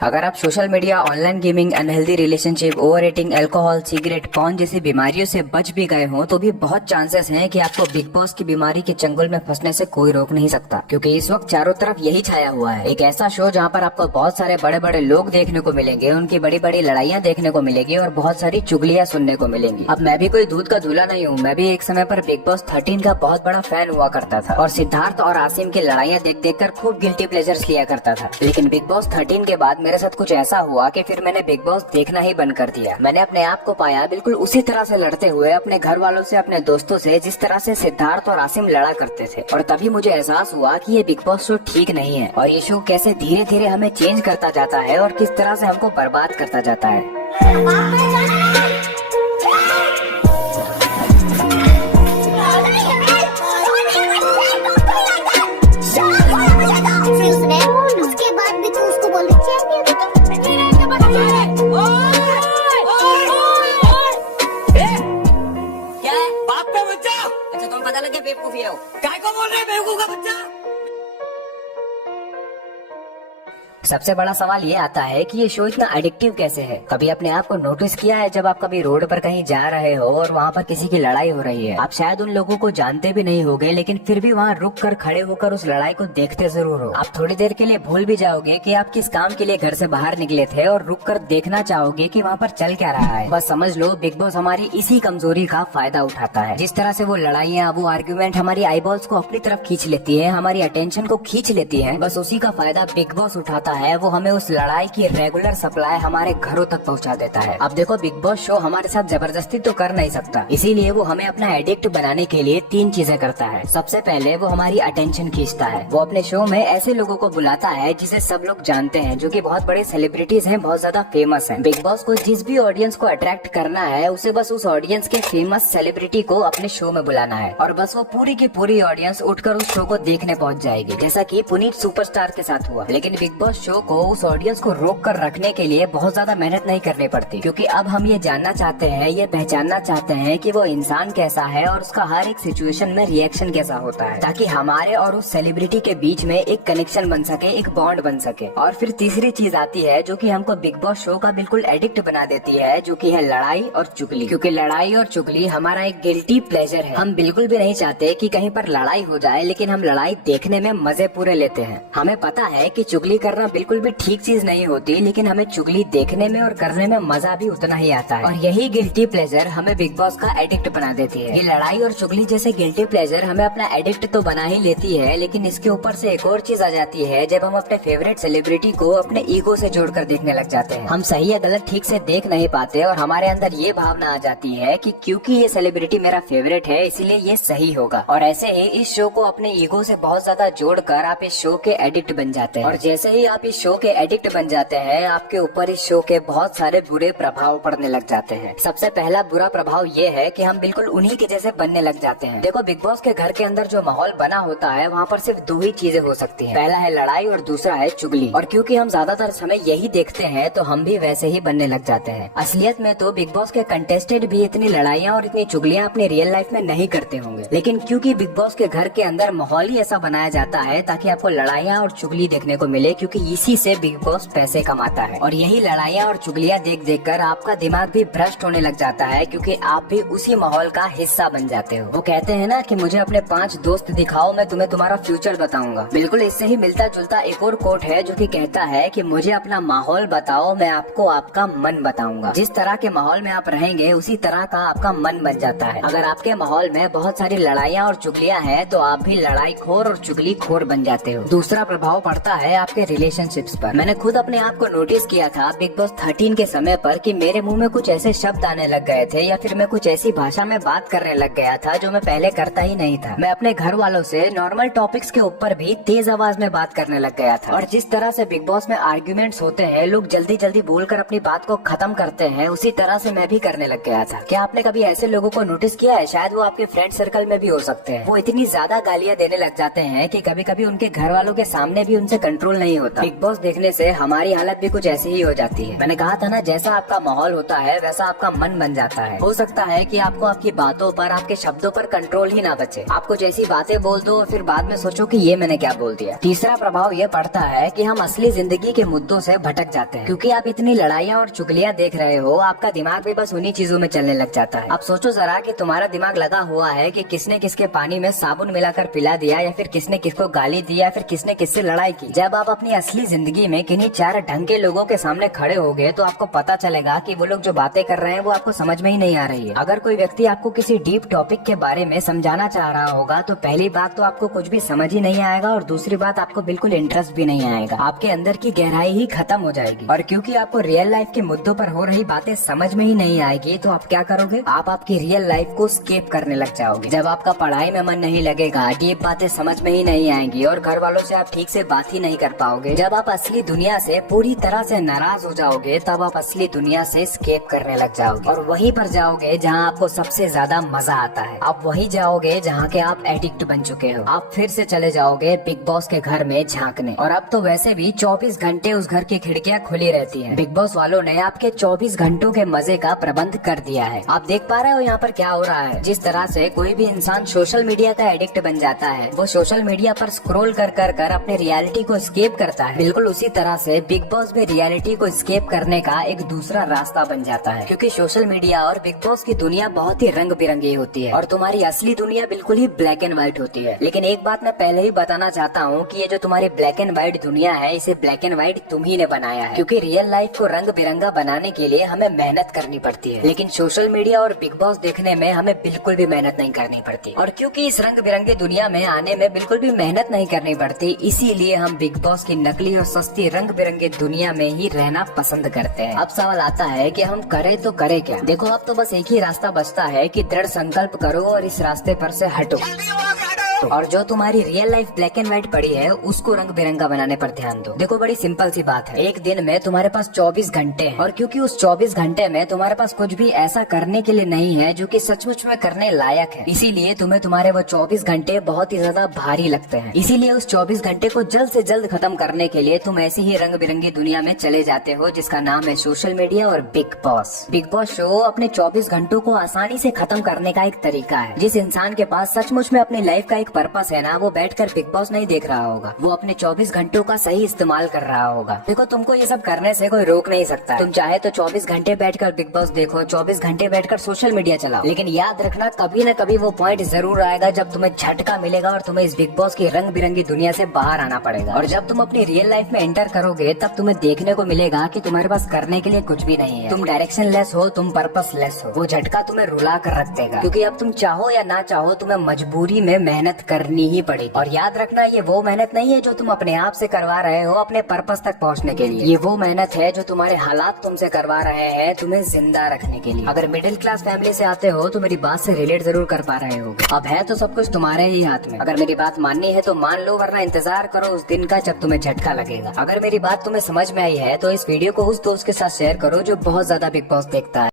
अगर आप social media, online gaming, unhealthy relationship, over eating, alcohol, cigarette, porn जैसी बीमारियों से बच भी गए हो तो भी बहुत चांसेस हैं कि आपको बिग बॉस की बीमारी के चंगुल में फंसने से कोई रोक नहीं सकता, क्योंकि इस वक्त चारों तरफ यही छाया हुआ है। एक ऐसा शो जहां पर आपको बहुत सारे बड़े बड़े लोग देखने को मिलेंगे, उनकी बड़ी बड़ी लड़ाइयाँ देखने को मिलेगी और बहुत सारी चुगलियाँ सुनने को मिलेंगी। अब मैं भी कोई दूध का दूल्हा नहीं हूँ, मैं भी एक समय पर बिग बॉस 13 का बहुत बड़ा फैन हुआ करता था और सिद्धार्थ और आसिम की लड़ाइयाँ देख देख कर खूब गिल्टी प्लेजर्स लिया करता था। लेकिन बिग बॉस 13 के बाद मेरे साथ कुछ ऐसा हुआ कि फिर मैंने बिग बॉस देखना ही बंद कर दिया। मैंने अपने आप को पाया बिल्कुल उसी तरह से लड़ते हुए, अपने घर वालों से, अपने दोस्तों से, जिस तरह से सिद्धार्थ और आसिम लड़ा करते थे। और तभी मुझे एहसास हुआ कि ये बिग बॉस शो ठीक नहीं है और ये शो कैसे धीरे धीरे हमें चेंज करता जाता है और किस तरह से हमको बर्बाद करता जाता है। उसके बाद भी तू उसको बोल क्या है? बाप का बच्चा। अच्छा, तुम पता लग गया बेवकूफी है वो। काय को बोल रहे हैं बेवकूफ का बच्चा? सबसे बड़ा सवाल ये आता है कि ये शो इतना एडिक्टिव कैसे है। कभी अपने आप को नोटिस किया है जब आप कभी रोड पर कहीं जा रहे हो और वहाँ पर किसी की लड़ाई हो रही है, आप शायद उन लोगों को जानते भी नहीं होगे, लेकिन फिर भी वहाँ रुक कर खड़े होकर उस लड़ाई को देखते जरूर हो। आप थोड़ी देर के लिए भूल भी जाओगे कि आप किस काम के लिए घर से बाहर निकले थे और रुक कर देखना चाहोगे कि वहाँ पर चल क्या रहा है। बस समझ लो बिग बॉस हमारी इसी कमजोरी का फायदा उठाता है। जिस तरह से वो लड़ाइयाँ, वो आर्ग्यूमेंट हमारी आईबॉल्स को अपनी तरफ खींच लेती है, हमारी अटेंशन को खींच लेती है, बस उसी का फायदा बिग बॉस उठाता है। वो हमें उस लड़ाई की रेगुलर सप्लाई हमारे घरों तक पहुंचा देता है। अब देखो, बिग बॉस शो हमारे साथ जबरदस्ती तो कर नहीं सकता, इसीलिए वो हमें अपना एडिक्ट बनाने के लिए 3 चीजें करता है। सबसे पहले वो हमारी अटेंशन खींचता है। वो अपने शो में ऐसे लोगों को बुलाता है जिसे सब लोग जानते हैं, जो कि बहुत बड़े सेलिब्रिटीज हैं, बहुत ज्यादा फेमस हैं। बिग बॉस को जिस भी ऑडियंस को अट्रैक्ट करना है, उसे बस उस ऑडियंस के फेमस सेलिब्रिटी को अपने शो में बुलाना है और बस वो पूरी की पूरी ऑडियंस उठकर उस शो को देखने पहुंच जाएगी, जैसा कि पुनीत सुपरस्टार के साथ हुआ। लेकिन बिग बॉस शो को उस ऑडियंस को रोक कर रखने के लिए बहुत ज्यादा मेहनत नहीं करनी पड़ती, क्योंकि अब हम ये जानना चाहते हैं, ये पहचानना चाहते हैं कि वो इंसान कैसा है और उसका हर एक सिचुएशन में रिएक्शन कैसा होता है, ताकि हमारे और उस सेलिब्रिटी के बीच में एक कनेक्शन बन सके, एक बॉन्ड बन सके। और फिर तीसरी चीज आती है जो कि हमको बिग बॉस शो का बिल्कुल एडिक्ट बना देती है, जो कि है लड़ाई और चुगली। क्योंकि लड़ाई और चुगली हमारा एक गिल्टी प्लेजर है। हम बिल्कुल भी नहीं चाहते कि कहीं पर लड़ाई हो जाए, लेकिन हम लड़ाई देखने में मजे पूरे लेते हैं। हमें पता है कि चुगली करना बिल्कुल भी ठीक चीज नहीं होती, लेकिन हमें चुगली देखने में और करने में मजा भी उतना ही आता है। और यही गिल्टी प्लेजर हमें बिग बॉस का एडिक्ट बना देती है। ये लड़ाई और चुगली जैसे गिल्टी प्लेजर हमें अपना एडिक्ट तो बना ही लेती है, लेकिन इसके ऊपर से एक और चीज आ जाती है जब हम अपने फेवरेट सेलिब्रिटी को अपने ईगो से जोड़कर देखने लग जाते हैं। हम सही या गलत ठीक से देख नहीं पाते और हमारे अंदर ये भावना आ जाती है कि क्योंकि ये सेलिब्रिटी मेरा फेवरेट है, इसलिए ये सही होगा। और ऐसे ही इस शो को अपने ईगो से बहुत ज्यादा जोड़कर आप इस शो के एडिक्ट बन जाते हैं। और जैसे ही आप इस शो के एडिक्ट बन जाते हैं, आपके ऊपर इस शो के बहुत सारे बुरे प्रभाव पड़ने लग जाते हैं। सबसे पहला बुरा प्रभाव ये है कि हम बिल्कुल उन्हीं के जैसे बनने लग जाते हैं। देखो, बिग बॉस के घर के अंदर जो माहौल बना होता है, वहाँ पर सिर्फ 2 ही चीजें हो सकती हैं। पहला है लड़ाई और दूसरा है चुगली। और क्योंकि हम ज्यादातर समय यही देखते हैं, तो हम भी वैसे ही बनने लग जाते हैं। असलियत में तो बिग बॉस के कंटेस्टेंट भी इतनी लड़ाइयाँ और इतनी चुगलियाँ अपनी रियल लाइफ में नहीं करते होंगे, लेकिन क्योंकि बिग बॉस के घर के अंदर माहौल ही ऐसा बनाया जाता है ताकि आपको लड़ाइयाँ और चुगली देखने को मिले, क्योंकि इसी से बिग बॉस पैसे कमाता है। और यही लड़ाइयाँ और चुगलियाँ देख देख कर आपका दिमाग भी भ्रष्ट होने लग जाता है, क्योंकि आप भी उसी माहौल का हिस्सा बन जाते हो। वो कहते हैं ना कि मुझे अपने 5 दोस्त दिखाओ, मैं तुम्हें तुम्हारा फ्यूचर बताऊंगा। बिल्कुल इससे ही मिलता जुलता एक और कोट है जो कि कहता है कि मुझे अपना माहौल बताओ, मैं आपको आपका मन बताऊंगा। जिस तरह के माहौल में आप रहेंगे, उसी तरह का आपका मन बन जाता है। अगर आपके माहौल में बहुत सारी लड़ाइयाँ और चुगलियाँ हैं, तो आप भी लड़ाई खोर और चुगली खोर बन जाते हो। दूसरा प्रभाव पड़ता है आपके रिलेशनशिप्स पर। मैंने खुद अपने आप को नोटिस किया था बिग बॉस 13 के समय पर कि मेरे मुंह में कुछ ऐसे शब्द आने लग गए थे, या फिर मैं कुछ ऐसी भाषा में बात करने लग गया था जो मैं पहले करता ही नहीं था। मैं अपने घर वालों से नॉर्मल टॉपिक्स के ऊपर भी तेज आवाज में बात करने लग गया था। और जिस तरह से बिग बॉस में आर्ग्यूमेंट्स होते हैं, लोग जल्दी जल्दी बोलकर अपनी बात को खत्म करते हैं, उसी तरह से मैं भी करने लग गया था। क्या आपने कभी ऐसे लोगों को नोटिस किया है? शायद वो आपके फ्रेंड सर्कल में भी हो सकते हैं। वो इतनी ज्यादा गालियाँ देने लग जाते हैं कि कभी कभी उनके घर वालों के सामने भी उनसे कंट्रोल नहीं होता। बिग बॉस देखने से हमारी हालत भी कुछ ऐसी ही हो जाती है। मैंने कहा था ना, जैसा आपका माहौल होता है वैसा आपका मन बन जाता है। हो सकता है कि आपको आपकी बातों पर, आपके शब्दों पर कंट्रोल ही ना बचे। आप कुछ ऐसी बातें बोल दो और फिर बाद में सोचो कि ये मैंने क्या बोल दिया। तीसरा प्रभाव ये पड़ता है कि हम असली जिंदगी के मुद्दों से भटक जाते हैं, क्योंकि आप इतनी लड़ाइयाँ और चुगलियाँ देख रहे हो, आपका दिमाग भी बस उन्हीं चीजों में चलने लग जाता है। अब सोचो जरा कि तुम्हारा दिमाग लगा हुआ है कि किसने किसके पानी में साबुन मिलाकर पिला दिया, या फिर किसने किसको गाली दी, या फिर किसने किससे लड़ाई की। जब आप अपनी असली जिंदगी में किन्हीं चार ढंग के लोगों के सामने खड़े होगे तो आपको पता चलेगा कि वो लोग जो बातें कर रहे हैं वो आपको समझ में ही नहीं आ रही है। अगर कोई व्यक्ति आपको किसी डीप टॉपिक के बारे में समझाना चाह रहा होगा तो पहली बात तो आपको कुछ भी समझ ही नहीं आएगा, और दूसरी बात आपको बिल्कुल इंटरेस्ट भी नहीं आएगा। आपके अंदर की गहराई ही खत्म हो जाएगी। और क्योंकि आपको रियल लाइफ के मुद्दों पर हो रही बातें समझ में ही नहीं आएगी तो आप क्या करोगे? आप आपकी रियल लाइफ को स्केप करने लग जाओगे। जब आपका पढ़ाई में मन नहीं लगेगा, डीप बातें समझ में ही नहीं आएंगी, और घर वालों से आप ठीक से बात ही नहीं कर पाओगे, जब आप असली दुनिया से पूरी तरह से नाराज हो जाओगे, तब आप असली दुनिया से स्केप करने लग जाओगे और वहीं पर जाओगे जहां आपको सबसे ज्यादा मजा आता है। आप वहीं जाओगे जहां के आप एडिक्ट बन चुके हो। आप फिर से चले जाओगे बिग बॉस के घर में झांकने। और अब तो वैसे भी 24 घंटे उस घर की खिड़कियां खुली रहती हैं। बिग बॉस वालों ने आपके 24 घंटों के मजे का प्रबंध कर दिया है। आप देख पा रहे हो यहाँ पर क्या हो रहा है। जिस तरह से कोई भी इंसान सोशल मीडिया का एडिक्ट बन जाता है, वो सोशल मीडिया पर स्क्रॉल कर कर कर अपने रियलिटी को स्केप करता है, बिल्कुल उसी तरह से बिग बॉस भी रियलिटी को स्केप करने का एक दूसरा रास्ता बन जाता है। क्योंकि सोशल मीडिया और बिग बॉस की दुनिया बहुत ही रंग बिरंगी होती है और तुम्हारी असली दुनिया बिल्कुल ही ब्लैक एंड व्हाइट होती है। लेकिन एक बात मैं पहले ही बताना चाहता हूँ कि ये जो तुम्हारी ब्लैक एंड व्हाइट दुनिया है, इसे ब्लैक एंड व्हाइट तुम ही ने बनाया है। क्योंकि रियल लाइफ को रंग बिरंगा बनाने के लिए हमें मेहनत करनी पड़ती है, लेकिन सोशल मीडिया और बिग बॉस देखने में हमें बिल्कुल भी मेहनत नहीं करनी पड़ती। और क्योंकि इस रंग बिरंगे दुनिया में आने में बिल्कुल भी मेहनत नहीं करनी पड़ती, इसीलिए हम बिग बॉस की नकली और सस्ती रंग बिरंगे दुनिया में ही रहना पसंद करते हैं। अब सवाल आता है कि हम करें तो करें क्या? देखो, अब तो बस एक ही रास्ता बचता है कि दृढ़ संकल्प करो और इस रास्ते पर से हटो, और जो तुम्हारी real life black and white पड़ी है उसको रंग बिरंगा बनाने पर ध्यान दो। देखो, बड़ी सिंपल सी बात है। एक दिन में तुम्हारे पास 24 घंटे हैं, और क्योंकि उस 24 घंटे में तुम्हारे पास कुछ भी ऐसा करने के लिए नहीं है जो कि सचमुच में करने लायक है, इसीलिए तुम्हें तुम्हारे वो 24 घंटे बहुत ही ज्यादा भारी लगते हैं। इसीलिए उस 24 घंटे को जल्द से जल्द खत्म करने के लिए तुम ऐसी ही रंग बिरंगी दुनिया में चले जाते हो जिसका नाम है सोशल मीडिया और big boss. Big boss show अपने 24 घंटों को आसानी से खत्म करने का एक तरीका है। जिस इंसान के पास सचमुच में अपनी लाइफ का एक पर्पस है ना, वो बैठकर बिग बॉस नहीं देख रहा होगा, वो अपने 24 घंटों का सही इस्तेमाल कर रहा होगा। देखो, तुमको ये सब करने से कोई रोक नहीं सकता। तुम चाहे तो 24 घंटे बैठकर बिग बॉस देखो, 24 घंटे बैठकर सोशल मीडिया चलाओ, लेकिन याद रखना कभी न कभी वो पॉइंट जरूर आएगा जब तुम्हें झटका मिलेगा और तुम्हें इस बिग बॉस की रंग बिरंगी दुनिया से बाहर आना पड़ेगा। और जब तुम अपनी रियल लाइफ में एंटर करोगे तब तुम्हें देखने को मिलेगा कि तुम्हारे पास करने के लिए कुछ भी नहीं है। तुम डायरेक्शन लेस हो, तुम पर्पस लेस हो। वो झटका तुम्हें रुला कर रख देगा, क्योंकि अब तुम चाहो या ना चाहो तुम्हें मजबूरी में मेहनत करनी ही पड़ेगी। और याद रखना, ये वो मेहनत नहीं है जो तुम अपने आप से करवा रहे हो अपने पर्पस तक पहुंचने के लिए। ये वो मेहनत है जो तुम्हारे हालात तुमसे करवा रहे हैं तुम्हें जिंदा रखने के लिए। अगर मिडिल क्लास फैमिली से आते हो तो मेरी बात से रिलेट जरूर कर पा रहे हो। अब है तो सब कुछ तुम्हारे ही हाथ में। अगर मेरी बात माननी है तो मान लो, वरना इंतजार करो उस दिन का जब तुम्हें झटका लगेगा। अगर मेरी बात तुम्हें समझ में आई है तो इस वीडियो को उस दोस्त के साथ शेयर करो जो बहुत ज्यादा बिग बॉस देखता है।